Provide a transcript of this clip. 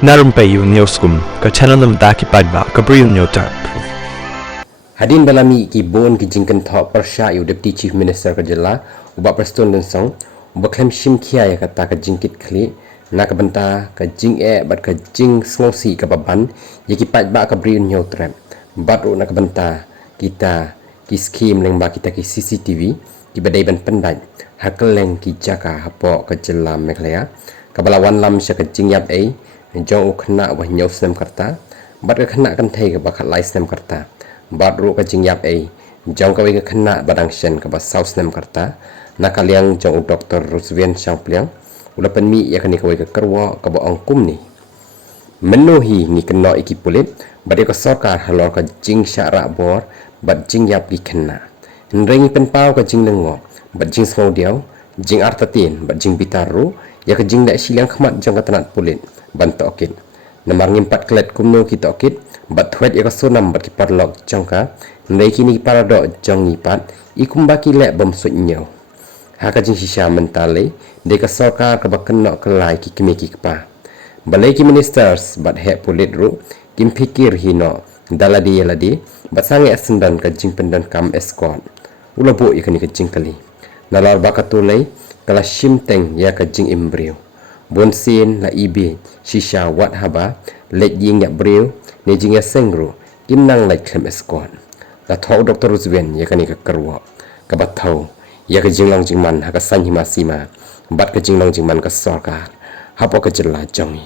Na Rympei U ke channel nabynta ki paidbah ke Bri U Hynñiewtrep. Hadin balami ki bon ki jingkan thok persha U Deputy Chief Minister ke jela ubak preston dan song ubak klem shim kia ya kata ke jingkit kli na ke benta ke jing bat ke jing slosi ke baban ya ki paidbah ke Bri U Hynñiewtrep bat na ke benta kita ki skim leng ba kita ki CCTV ki badai ban pendai hakeleng ki jaka hapo ke jela meklaya ke balawan lam sya ke jing yap jong khna wa nyau sem karta bat ke khna kan thei ke bakat lai sem karta bat ru ka jing yap jong ka ke khna badang shen ka ba south nem karta na kaliang jong Dr Rusievan sang pliang ulapan mi ya kan ke ke kerwa ka ba angkum ni menuhi ni kena iki pulit bat ka sarkar halor ka jing syara bor bat jing yap ki khna nrengi pen pau ka jing lengo bat jing smau diau jing artatin bat jing bitaru ya ka jing da silang khmat jong ka tanat pulit ban tokit namar ngimpat klet kumno ki tokit bat thwet ya ka sonam bat ki parlok jongka ndai kini paradoh jong ngipat ikumba ki le bom sut nyau ha ka jing shisha mentale de ka sarkar ka bakenno kelai ki kemeki kpa balai ki ministers bat he pulit ru kim fikir hino daladi bat sange asendan ka jing pendan kam escort ulobo ikani ka jing kali nalar bakatulai kala shimteng ya ka jing embryo bonsin la ibi shisha wat haba let ying ya breu ne jing ya sengru kimnang like klem escort la thau Dr Rusievan ya kani ka karwa ka bathau ya ka jinglang jingman ha ka sanhima sima bat ka jinglang jingman ka sarkar hapo ka jilla jongi